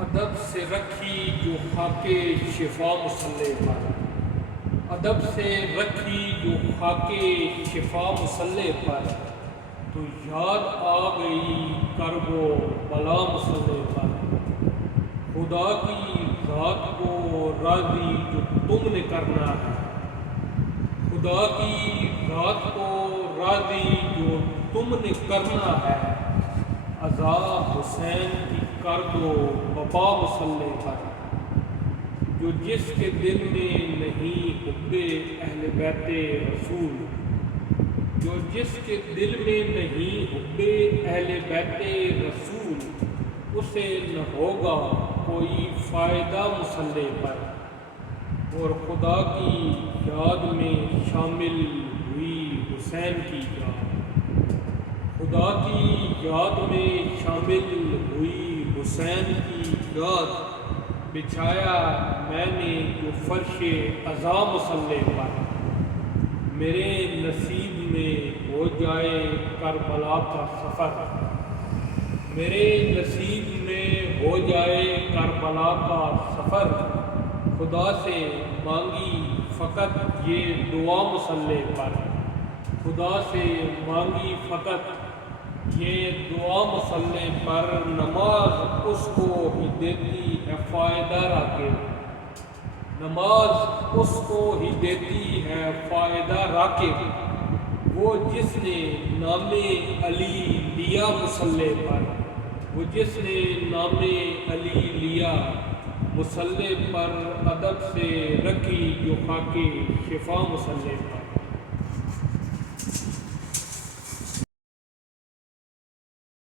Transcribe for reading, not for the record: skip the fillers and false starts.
ادب سے رکھی جو خاک شفا مصلے پر، ادب سے رکھی جو خاک شفا مصلے پر، تو یاد آ گئی کرب و بلا مصلے پر۔ خدا کی ذات کو راضی جو تم نے کرنا ہے، خدا کی ذات کو راضی جو تم نے کرنا ہے، عزا حسین کی کر دو وبا مصلے پر۔ جو جس کے دل میں نہیں حب اہل بیت رسول، جو جس کے دل میں نہیں حب اہل بیت رسول، اسے نہ ہوگا کوئی فائدہ مصلے پر۔ اور خدا کی یاد میں شامل ہوئی حسین کی یاد، خدا کی یاد میں شامل ہوئی حسین کی یاد، بچھایا میں نے جو فرش عزا مصلے پر۔ میرے نصیب میں ہو جائے کربلا کا سفر، میرے نصیب میں ہو جائے کربلا کا سفر، خدا سے مانگی فقط یہ دعا مصلے پر۔ خدا سے مانگی فقط یہ دعا مصلے پر، نماز اس کو ہی دیتی ہے فائدہ راکب، نماز اس کو ہی دیتی ہے فائدہ راکب۔ وہ جس نے نام علی لیا مصلے پر، وہ جس نے نام علی لیا مصلے پر، ادب سے رکھی جو خاک شفا مصلے پر۔